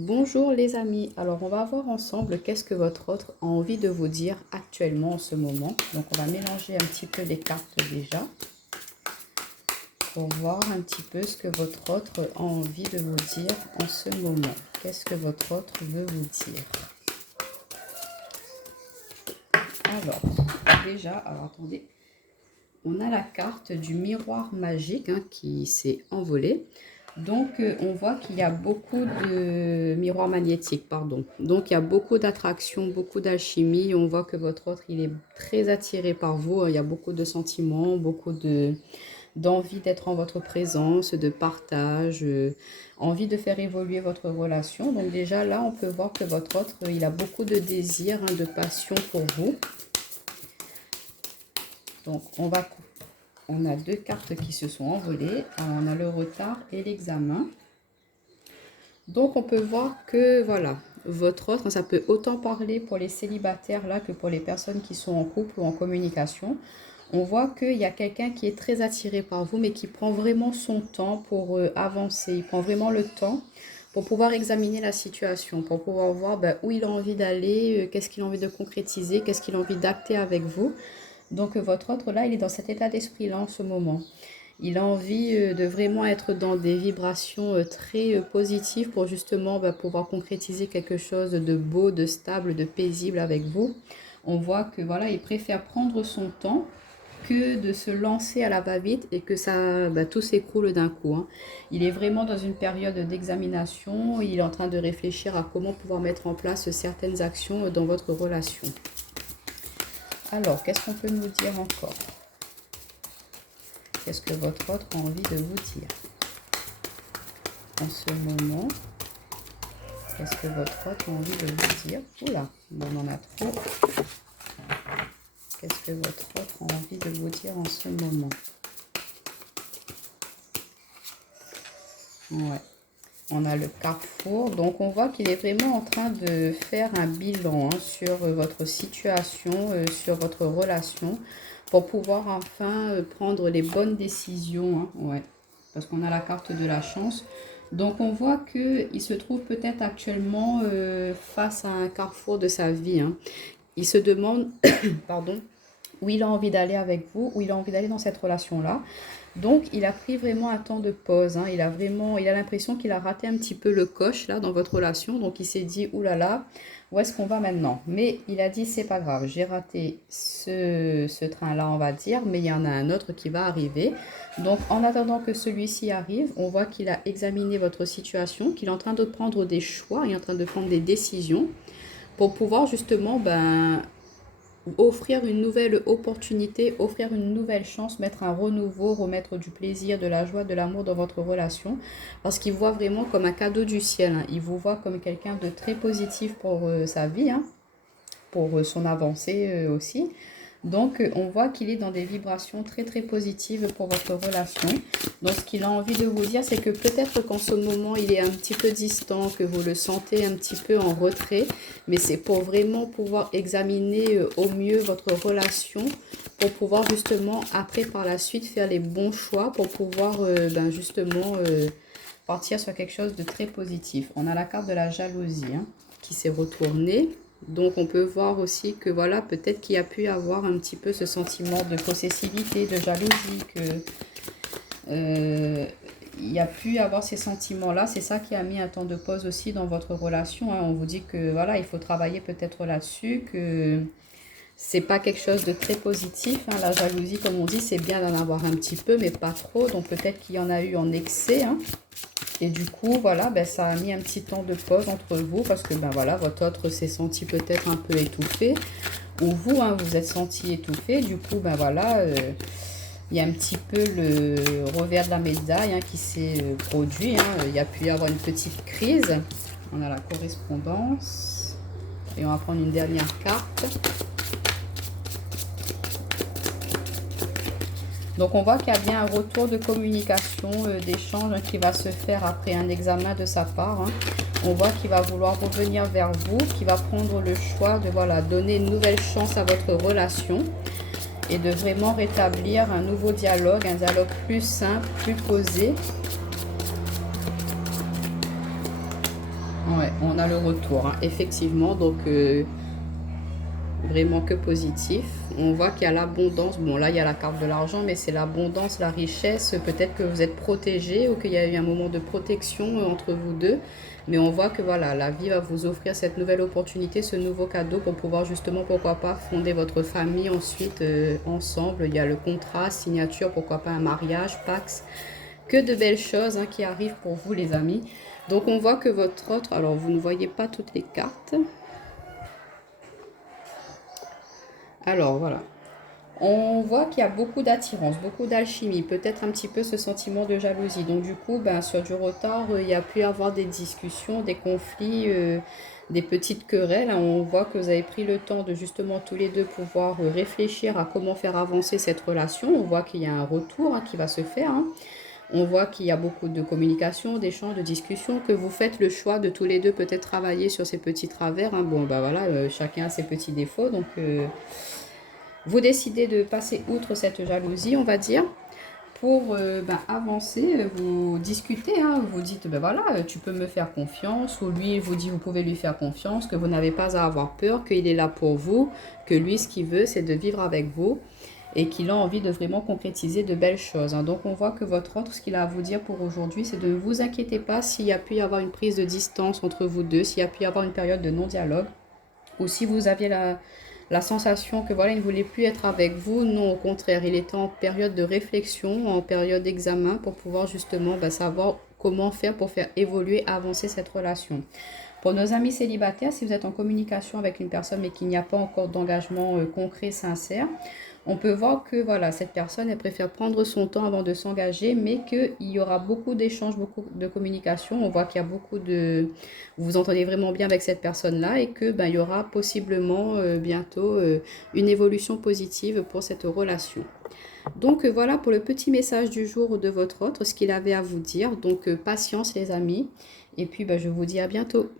Bonjour les amis, alors on va voir ensemble qu'est-ce que votre autre a envie de vous dire actuellement en ce moment. Donc on va mélanger un petit peu les cartes déjà pour voir un petit peu ce que votre autre a envie de vous dire en ce moment. Qu'est-ce que votre autre veut vous dire? Alors déjà, attendez, on a la carte du miroir magique qui s'est envolée. Donc, on voit qu'il y a beaucoup de miroirs magnétiques, pardon. Donc, il y a beaucoup d'attraction, beaucoup d'alchimie. On voit que votre autre, il est très attiré par vous. Il y a beaucoup de sentiments, d'envie d'être en votre présence, de partage, envie de faire évoluer votre relation. Donc, déjà, là, on peut voir que votre autre, il a beaucoup de désir, de passion pour vous. Donc, on a deux cartes qui se sont envolées. Alors, on a le retard et l'examen. Donc, on peut voir que, voilà, votre autre, ça peut autant parler pour les célibataires là que pour les personnes qui sont en couple ou en communication. On voit qu'il y a quelqu'un qui est très attiré par vous, mais qui prend vraiment son temps pour avancer. Il prend vraiment le temps pour pouvoir examiner la situation, pour pouvoir voir où il a envie d'aller, qu'est-ce qu'il a envie de concrétiser, qu'est-ce qu'il a envie d'acter avec vous. Donc, votre autre, là, il est dans cet état d'esprit-là en ce moment. Il a envie de vraiment être dans des vibrations très positives pour justement pouvoir concrétiser quelque chose de beau, de stable, de paisible avec vous. On voit que voilà, il préfère prendre son temps que de se lancer à la va-vite et que ça tout s'écroule d'un coup. Il est vraiment dans une période d'examination. Il est en train de réfléchir à comment pouvoir mettre en place certaines actions dans votre relation. Alors, qu'est-ce qu'on peut nous dire encore? Qu'est-ce que votre autre a envie de vous dire en ce moment? Qu'est-ce que votre autre a envie de vous dire? Oula, on en a trop. Qu'est-ce que votre autre a envie de vous dire en ce moment? Ouais. On a le carrefour. Donc, on voit qu'il est vraiment en train de faire un bilan sur votre situation, sur votre relation, pour pouvoir enfin prendre les bonnes décisions. Ouais, parce qu'on a la carte de la chance. Donc, on voit qu'il se trouve peut-être actuellement face à un carrefour de sa vie. Il se demande, pardon, où il a envie d'aller avec vous, où il a envie d'aller dans cette relation-là. Donc, il a pris vraiment un temps de pause. Il a l'impression qu'il a raté un petit peu le coche là dans votre relation. Donc, il s'est dit, oulala, où est-ce qu'on va maintenant? Mais il a dit, c'est pas grave, j'ai raté ce train-là, on va dire, mais il y en a un autre qui va arriver. Donc, en attendant que celui-ci arrive, on voit qu'il a examiné votre situation, qu'il est en train de prendre des choix, il est en train de prendre des décisions pour pouvoir justement offrir une nouvelle opportunité, offrir une nouvelle chance, mettre un renouveau, remettre du plaisir, de la joie, de l'amour dans votre relation. Parce qu'il voit vraiment comme un cadeau du ciel. Il vous voit comme quelqu'un de très positif pour sa vie, pour son avancée aussi. Donc, on voit qu'il est dans des vibrations très, très positives pour votre relation. Donc, ce qu'il a envie de vous dire, c'est que peut-être qu'en ce moment, il est un petit peu distant, que vous le sentez un petit peu en retrait. Mais c'est pour vraiment pouvoir examiner au mieux votre relation, pour pouvoir justement, après, par la suite, faire les bons choix, pour pouvoir justement partir sur quelque chose de très positif. On a la carte de la jalousie qui s'est retournée. Donc, on peut voir aussi que, voilà, peut-être qu'il y a pu avoir un petit peu ce sentiment de possessivité, de jalousie, il y a pu avoir ces sentiments-là. C'est ça qui a mis un temps de pause aussi dans votre relation. On vous dit que, voilà, il faut travailler peut-être là-dessus, que c'est pas quelque chose de très positif. La jalousie, comme on dit, c'est bien d'en avoir un petit peu, mais pas trop. Donc, peut-être qu'il y en a eu en excès, Et du coup, voilà, ça a mis un petit temps de pause entre vous parce que, voilà, votre autre s'est senti peut-être un peu étouffé. Ou vous, vous êtes senti étouffé. Du coup, voilà, il y a un petit peu le revers de la médaille qui s'est produit. Il y a pu y avoir une petite crise. On a la correspondance. Et on va prendre une dernière carte. Donc, on voit qu'il y a bien un retour de communication, d'échange qui va se faire après un examen de sa part. On voit qu'il va vouloir revenir vers vous, qu'il va prendre le choix de donner une nouvelle chance à votre relation et de vraiment rétablir un nouveau dialogue, un dialogue plus simple, plus posé. Ouais. on a le retour, hein, effectivement. Donc, vraiment que positif. On voit qu'il y a l'abondance. Bon, là, il y a la carte de l'argent, mais c'est l'abondance, la richesse. Peut-être que vous êtes protégé ou qu'il y a eu un moment de protection entre vous deux. Mais on voit que voilà, la vie va vous offrir cette nouvelle opportunité, ce nouveau cadeau pour pouvoir justement, pourquoi pas, fonder votre famille ensuite ensemble. Il y a le contrat, signature, pourquoi pas un mariage, Pax. Que de belles choses hein, qui arrivent pour vous, les amis. Donc, on voit que votre autre... Alors, vous ne voyez pas toutes les cartes. Alors, voilà. On voit qu'il y a beaucoup d'attirance, beaucoup d'alchimie, peut-être un petit peu ce sentiment de jalousie. Donc du coup, ben, sur du retard, il y a pu y avoir des discussions, des conflits, des petites querelles. On voit que vous avez pris le temps de justement tous les deux pouvoir réfléchir à comment faire avancer cette relation. On voit qu'il y a un retour hein, qui va se faire. Hein. On voit qu'il y a beaucoup de communication, d'échanges, de discussions, que vous faites le choix de tous les deux peut-être travailler sur ces petits travers. Hein. Bon, ben voilà, chacun a ses petits défauts, donc... vous décidez de passer outre cette jalousie, on va dire, pour avancer, vous discutez, hein, vous dites, ben voilà, tu peux me faire confiance, ou lui, il vous dit, vous pouvez lui faire confiance, que vous n'avez pas à avoir peur, qu'il est là pour vous, que lui, ce qu'il veut, c'est de vivre avec vous, et qu'il a envie de vraiment concrétiser de belles choses. Hein. Donc, on voit que votre autre, ce qu'il a à vous dire pour aujourd'hui, c'est de ne vous inquiétez pas s'il y a pu y avoir une prise de distance entre vous deux, s'il y a pu y avoir une période de non-dialogue, ou si vous aviez la sensation que voilà, il ne voulait plus être avec vous. Non, au contraire, il était en période de réflexion, en période d'examen pour pouvoir justement savoir comment faire pour faire évoluer, avancer cette relation. Pour nos amis célibataires, si vous êtes en communication avec une personne mais qu'il n'y a pas encore d'engagement concret, sincère, on peut voir que voilà, cette personne, elle préfère prendre son temps avant de s'engager, mais qu'il y aura beaucoup d'échanges, beaucoup de communication. On voit qu'il y a beaucoup de... Vous vous entendez vraiment bien avec cette personne-là et que il y aura possiblement bientôt une évolution positive pour cette relation. Donc voilà pour le petit message du jour de votre autre, ce qu'il avait à vous dire. Donc patience les amis. Et puis je vous dis à bientôt.